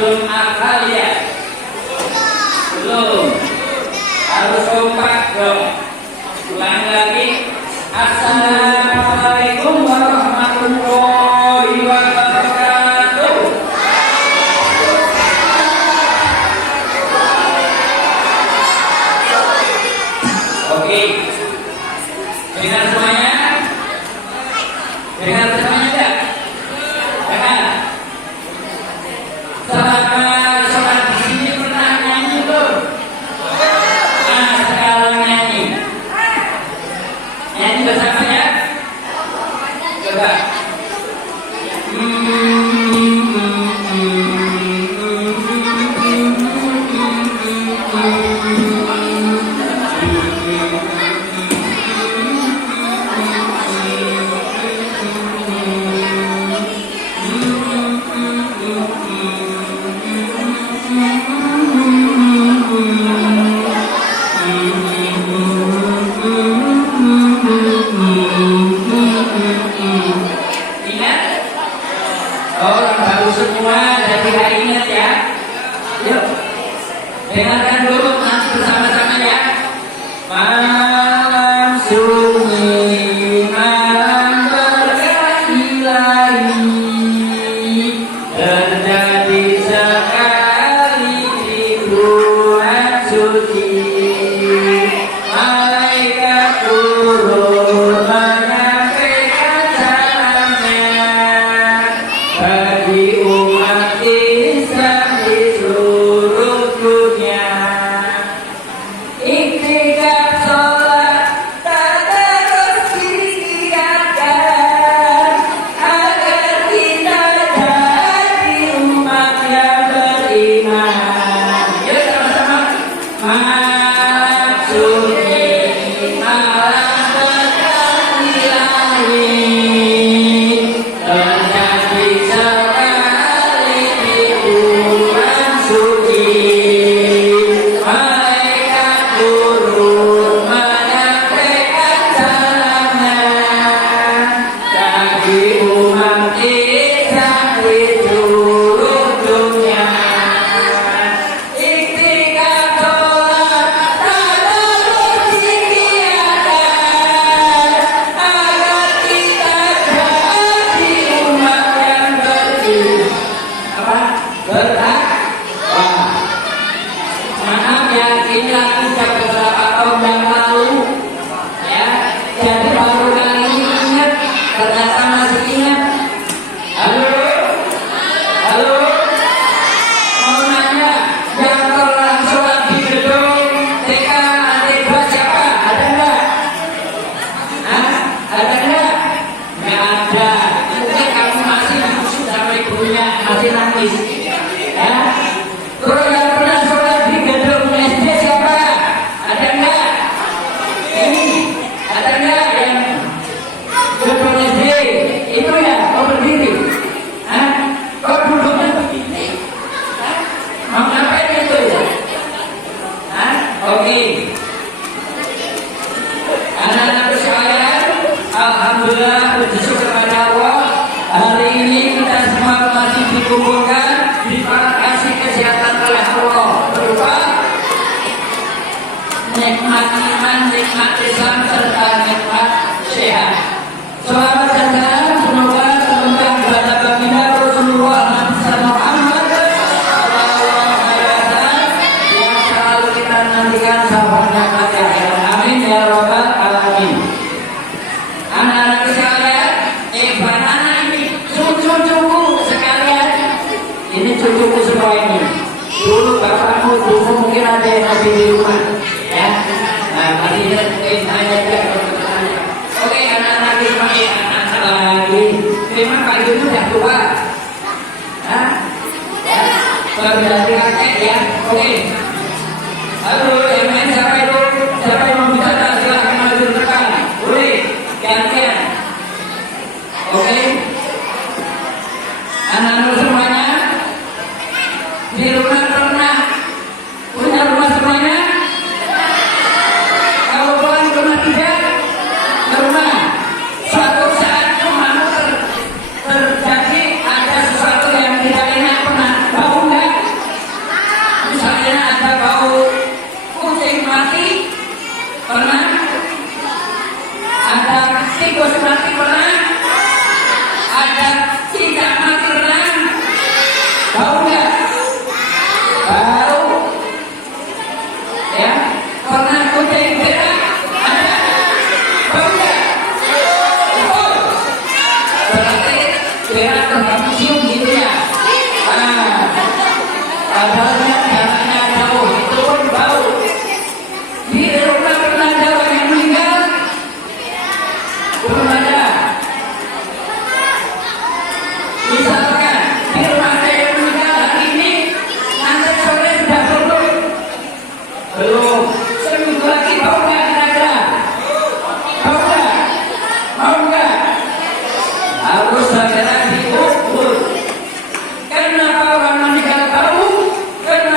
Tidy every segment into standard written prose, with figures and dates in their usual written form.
belum hafal ya? Belum. Harus kompak dong. Ulang lagi. Assalamualaikum warahmatullahi wabarakatuh. Oke. Dengar semuanya? Dengar semuanya enggak? Dengar. Selama sholat di sini pernah nyanyi belum? Nah, sekarang nyanyi. Nyanyi bersama ya. Coba. Ingat? Orang baru semua jadi hari ingat ya. Yuk, dengarkan dulu nanti bersama-sama ya. Malam sunyi, malam berkah ilahi, terjadi sekali di bulan suci. Malaikat turun menyampaikan salamnya bagi umat Islam di seluruh dunia. Iktikaf sholat tak terus digiatkan agar kita jadi umat yang beriman. Yuk sama-sama. Malam sunyi, malam berkah ilahi, terjadi sekali di bulan suci. Malaikat turun menyampaikan salamnya bagi umat Islam di seluruh dunia. Iktikaf sholat tak terus digiatkan agar kita jadi umat yang bertakwa. Maaf ya, ini lagu sudah beberapa tahun yang lalu ya, jadi baru kali ini ingat, ternyata masih ingat. Halo, halo, mau nanya, yang pernah sholat di gedung TK lantai 2 siapa? Ada enggak? Hah? Ada enggak? Enggak ada. Mungkin kamu masih busuk sama ibunya, masih nangis ya. Terus yang pernah sholat di gedung SD siapa? Ada enggak? Ini ada enggak yang gedung SD? Itu ya, kau berdiri. Hah? Kau duduknya begini? Hah? Mau ngapain itu ya? Hah? Oke. Anak-anak sekalian, alhamdulillah puji syukur kepada Allah. Hari ini kita semua masih dikumpulkan dikasih kesehatan oleh Allah berupa nikmat iman, nikmat Islam serta nikmat sehat. Selamat datang, semoga semoga kepada baginda Rasulullah Muhammad sallallahu alaihi wasallam yang selalu kita nantikan sahabatnya pada akhir. Amin ya rabbal alamin. Anak-anak sekalian, anak ini cucu-cucu sekalian, ini cucuku semua ini. Dulu bapakmu dulu mungkin ada yang masih di rumah, ya. Nah, masih mungkin saya juga. Oke, anak-anak ini, anak-anak lagi. Memang Pak Ibu sudah tua. Hah? Ya, berarti kakek ya. Oke. Halo, yang lain siapa itu? Siapa yang mau bicara? Silahkan maju ke depan. Boleh, gantian. Oke. Anak-anak semuanya di rumah pernah punya rumah semuanya? Kalau bukan rumah tidak, rumah. Suatu saat rumahmu terjadi ada sesuatu yang tidak enak, pernah bau enggak? Tahu nggak? Tahu? Ya, pernah kucing berak? Ada? Tahu nggak? Oh, berarti berak tempat museum gitu ya? Padahal jalannya jauh, itu pun bau. Di rumah pernah ada orang yang meninggal? Belum ada. Misalkan di rumah ada yang meninggal hari ini, nanti sore sudah belum? Belum. Seminggu lagi bau nggak kira-kira? Bau nggak? Mau nggak? Harus segera diukur. Kenapa orang meninggal bau? Kenapa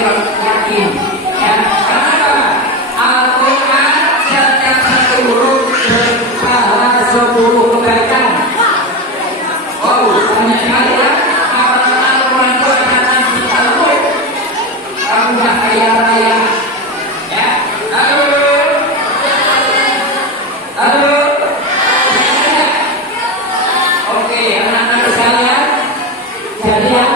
yakin. Ya, kenapa? Al-Quran setiap satu huruf berpahala 10 kebaikan. Oh, banyak sekali ya. Apakah Al-Quran itu akan ditaluk? Kamu gak kaya raya. Ya, halo. Halo. Oke, anak-anak sekalian. Jadi ya,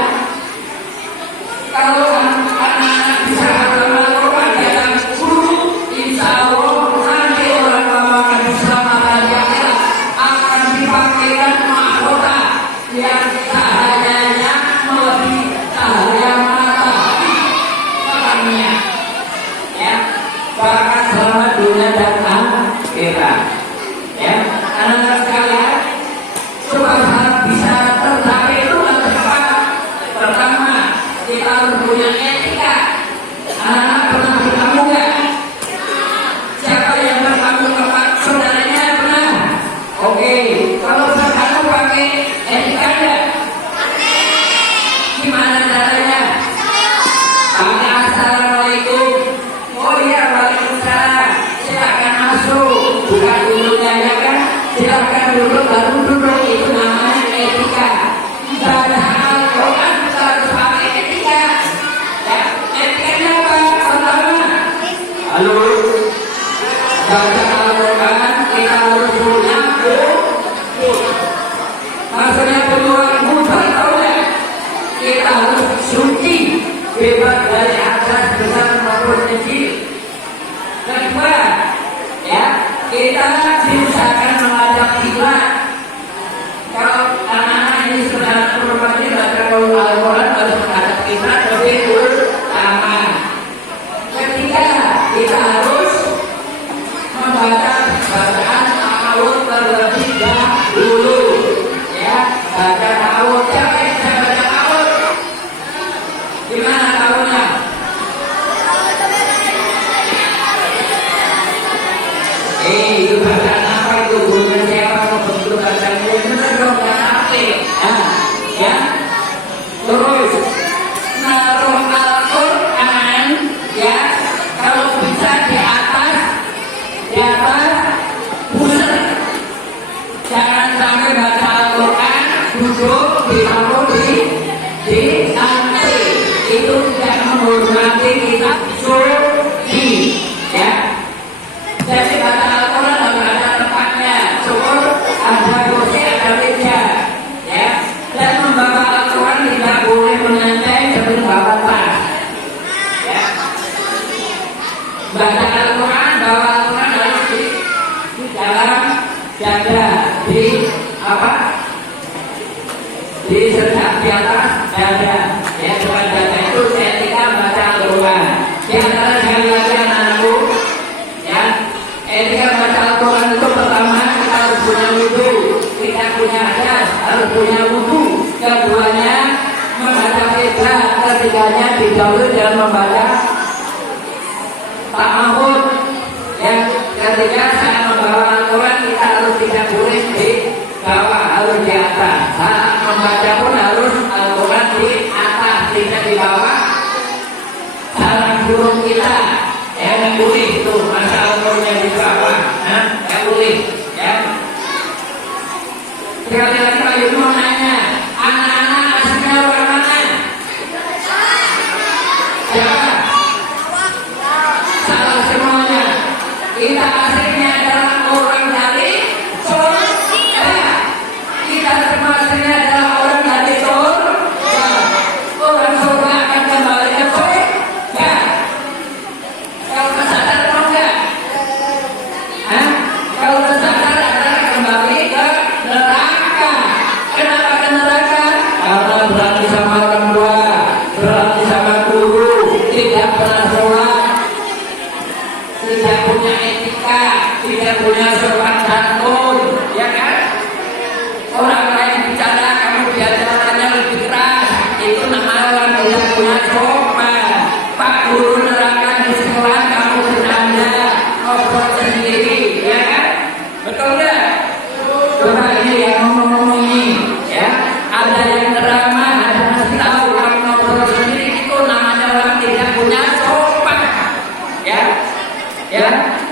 kalau anak-anak bisa hafal Al-Quran di dalam guru, insya Allah nanti orang tua akan diselamatkan di akhirat, akan dipakaikan mahkota yang cahayanya melebihi cahaya matahari makanya ya, bahkan selamat dunia dan akhirat. Ya, anak-anak sekalian, supaya bisa tercapai itu harus apa? Pertama, kita harus punya etika. Anak-anak pernah bertamu nggak? Siapa yang bertamu tempat saudaranya pernah? Oke, kalau bertamu pakai etika nggak? Gimana caranya? Pakai assalamualaikum. Oh iya, waalaikumsalam. Silakan masuk. Buka dulunya ya kan? Silakan duduk baru duduk, itu namanya etika. Baca Al-Quran harus pakai etika. Ya, etikanya apa? Pertama, halo, baca Al-Quran kita harus punya mood. Maksudnya pengeluaran mudah, tahu nggak? Kita harus suci, bebas dari hadas besar maupun kecil. Kedua, ya, kita diusahakan menghadap kiblat. Kalau anak-anak ini sudah berumah baca Al-Quran harus menghadap kiblat lebih utama. Ketiga, kita harus membaca bacaan ta'awud terlebih dahulu. Ya, baca ta'awud. Siapa yang bisa baca ta'awud? Gimana ta'awudnya? Itu bacaan apa itu? Gurunya siapa? Membentuk bacaan yang benar dong, yang apa? Ya. Terus naruh Al-Quran ya, kalau bisa di atas pusat. Jangan sampai baca Al-Quran duduk ditaruh di lantai. Itu tidak menghormati kitab suci. Ya. Jadi baca Al-Quran harus ada tempatnya. Syukur ada kursi, ada meja. Ya. Dan membawa Al-Quran tidak boleh menyantai sebelum bawa tas. Ya. Baca Al-Quran, bawa Al-Quran harus di dalam dada, di apa? Di sedak di atas dada. Ya, depan dada itu etika baca Al-Quran. Di antara sekali lagi anak-anakku, ya, etika baca Al-Quran itu pertama kita harus punya wudhu, kita punya hadas, harus punya wudhu. Keduanya menghadap kiblat, ketiganya didahului dalam membaca ta'awud. Yang ketiga, saat membawa Al-Quran kita harus tidak boleh di bawah, harus di atas. Saat membaca pun harus Al-Quran di atas, tidak di bawah. Salah burung kita, ya nggak boleh itu, masa Al-Qurannya di bawah, nggak boleh. Ya. Sekali lagi Pak Yudho mau nanya, anak-anak aslinya orang mana? Siapa?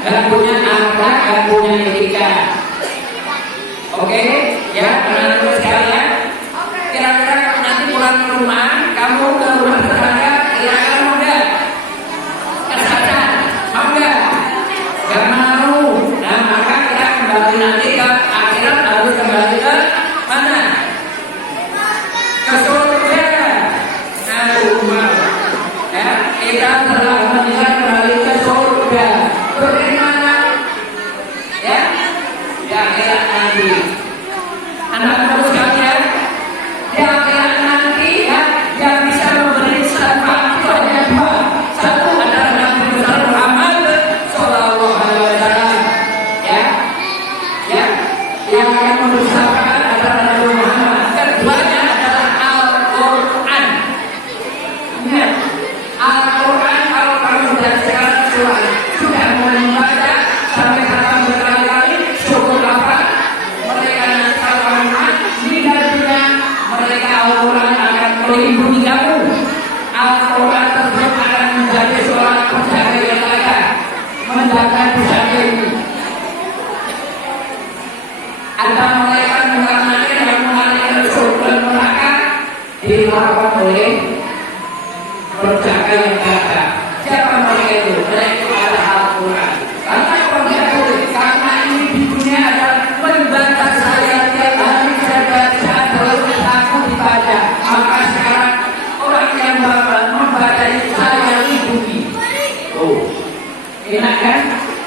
nggak punya akhlak, nggak punya etika. Oke, ya anak-anakku sekalian. Kira-kira nanti pulang ke rumah, kamu ke rumah tetangga, kira-kira mau nggak? Kesadaran, mau nggak? Gak mau. Nah maka kita kembali nanti ke akhirat, harus kembali ke mana? Ke surga. Nah, ya, kita telah meninggal kembali ke surga. Surga mana? Ya, di akhirat nanti. Anak-anakku sekalian, di akhirat nanti ya, yang bisa memberi syafaat itu hanya dua. Satu adalah Nabi Muhammad Sallallahu Alaihi Wasallam, ya, yang akan memberi syafaat adalah Nabi Muhammad. Keduanya adalah Al-Quran. Ingat, Al-Quran kalau kamu sudah sekarang sudah mulai membaca sampai hafal berkali-kali, syukur apa? Mereka mereka Al-Quran akan melindungi kamu. Al-Quran tersebut akan menjadi seorang penjaga yang layak, menjaga penjaga ini. Antara mereka mengamalkan dan mengalihkan surga neraka dilakukan oleh penjaga yang jaga. Siapa mereka itu? Mereka adalah Al-Quran. Karena penjaga, karena ini di dunia adalah membaca saya tiap hari saja saat baru aku dibaca. Maka sekarang orang yang membaca itu saya lindungi. Oh, enak kan?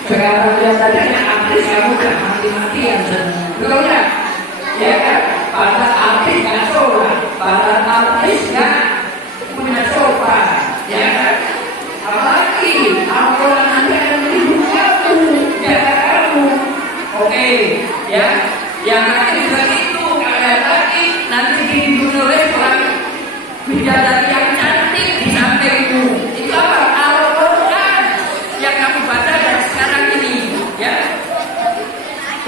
Sekarang dia saja yang artis kamu udah mati-matian semua. Betul ya? Ya kan? Pada artis nggak sholat, pada artis nggak punya sopan, ya kan? Apalagi Al-Quran nanti akan melindungi kamu, jaga kamu. Oke, ya. Yang nanti begitu, kalian lagi nanti dilindungi oleh orang bidadari yang cantik di sampingmu. Itu apa? Al-Quran yang kamu baca dari sekarang ini, ya.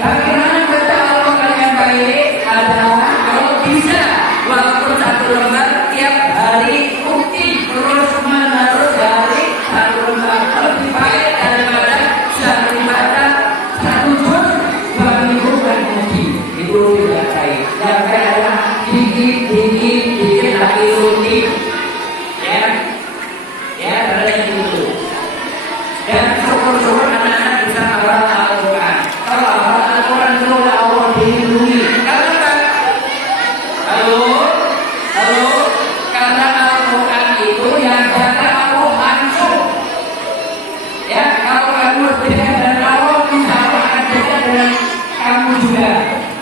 Bagaimana baca Al-Quran yang baik adalah kalau bisa walaupun satu lembar tiap hari rutin terus menerus dari satu lembar lebih baik daripada sehari baca satu juz 2 minggu dan ngaji. Itu tidak baik. Yang baik adalah dikit lagi rutin, ya, ya seperti itu. Dan syukur-syukur anak-anak bisa hafal Al-Quran. Kalau hafal Al-Quran itu oleh Allah dilindungi. Kenapa? Halo? Karena Al-Quran itu yang jaga Allah langsung. Ya, kalau kamu berbeda dengan Allah, insya Allah akan beda dengan kamu juga.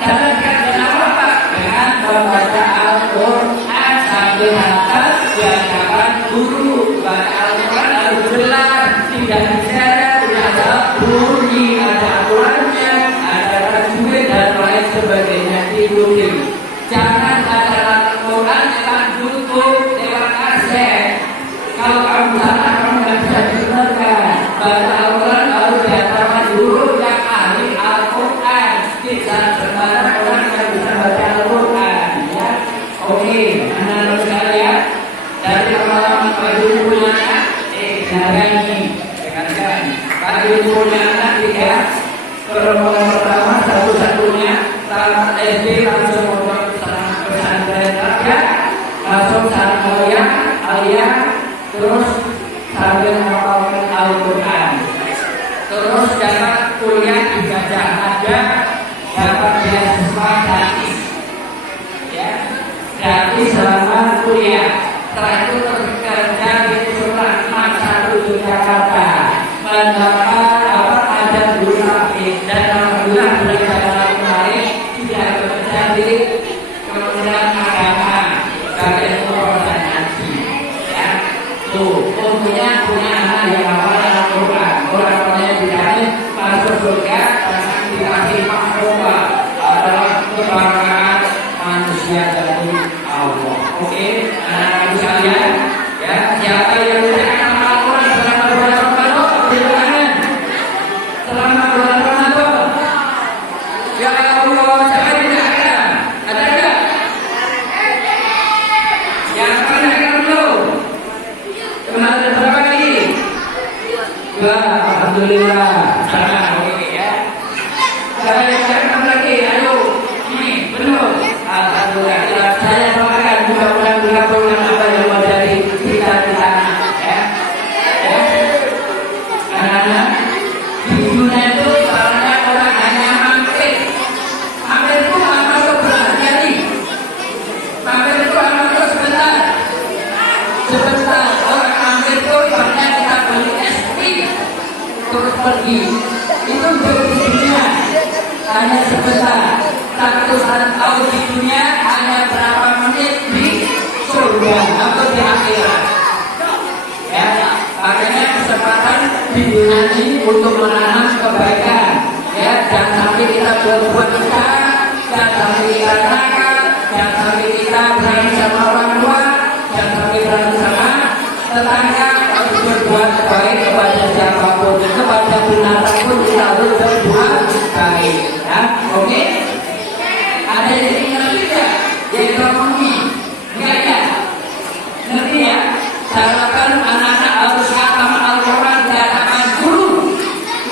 Karena dengan Allah apa? Dengan membaca Al-Quran sambil hafal, bacaan guru. Baca Al-Quran harus jelas, tidak bicara, tidak ada bunyi, ada aturannya, ada tajwid dan lain sebagainya. Ikuti. Jangan baca Al-Quran lewat YouTube, lewat kaset. Kalau kamu salah, kamu tidak bisa didengarkan. Baca Al-Quran harus diajarkan guru yang ahli Al-Quran. Tidak sembarang orang yang bisa baca Al-Quran, ya. Oke, anak-anak sekalian, dari pengalaman Pak Ibu punya anak, rekan-rekan, Pak Ibu punya anak 3. Perempuan pertama satu-satunya tamat SD langsung mau pesantren raja, langsung sarjana alia, terus sambil menghafalkan Al-Quran, terus dapat kuliah di Gajah Mada, dapat beasiswa gratis, ya, gratis selama kuliah. Setelah itu bekerja di Sultan 1 Jakarta, mendapat ada guru praktik dan alhamdulillah belajar kemarin tidak bekerja di Kementerian Agama sebagai urusan haji, ya. Tuh, punya anak yang hafal Al-Quran, orang-orangnya dikasih masuk surga dengan dikasih mahkota adalah kebahagiaan manusia dari Allah. Oke, anak-anak sekalian, ya, siapa yang tidak hafal Al-Quran selama bulan Ramadan, silakan. Selama bulan Ramadan, ya Allah, saya tidak ada nggak? Yang pernah kan belum? Kemarin berapa kali? Ya, alhamdulillah. Nah, oke ya. Saya cakap lagi, ayo. Ini benar. Alhamdulillah. Saya doakan mudah-mudahan dikabulkan apa yang menjadi cita-cita ya. Ya. Anak-anak di dunia itu banyak orang hanya mampir. Mampir itu amal itu berhari-hari. Mampir itu amal itu sebentar. Sebentar orang mampir itu ibaratnya kita beli es krim terus pergi. Itu di dunia hanya sebentar. Satu tahun di dunia hanya berapa menit di surga atau di akhirat. Ya, makanya kesempatan di dunia ini untuk menanam kebaikan. Ya, jangan sampai kita berbuat jahat, jangan sampai kita nakal, jangan sampai kita berani sama orang tua, jangan sampai berani sama tetangga. Harus berbuat baik kepada siapapun, kepada binatang pun kita harus berbuat baik. Ya, oke? Ada yang ngerti tidak? Yang ekonomi? Enggak ya? Ngerti ya? Syaratkan anak-anak harus khatam Al-Quran di hadapan guru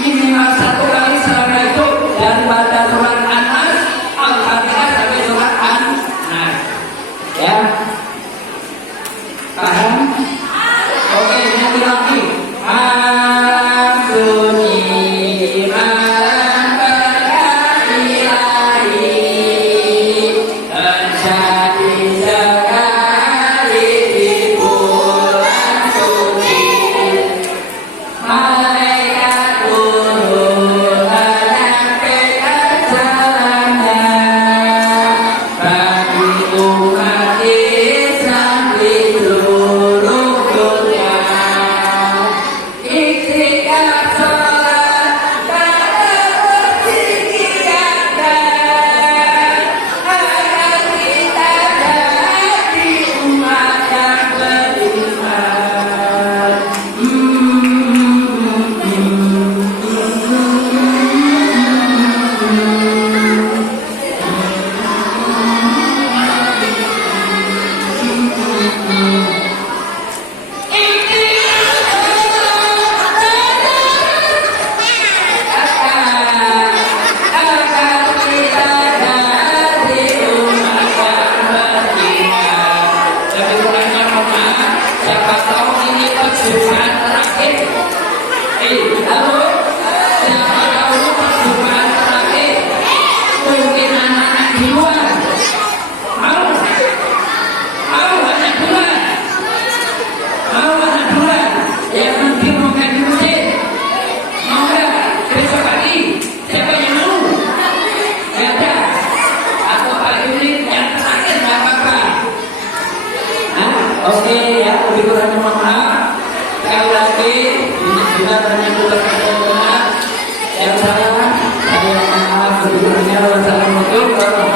minimal 1 kali selama hidup, daripada surat An-Nas, Al-Fatihah sampai surat An-Nas. Ya? Paham? Oke, nanti lagi. Oke ya, lebih kurangnya mohon maaf. Sekali lagi, ini juga ternyata benar. Yang salah, saya mohon maaf lebih kurangnya. Wassalamualaikum warahmatullahi wabarakatuh.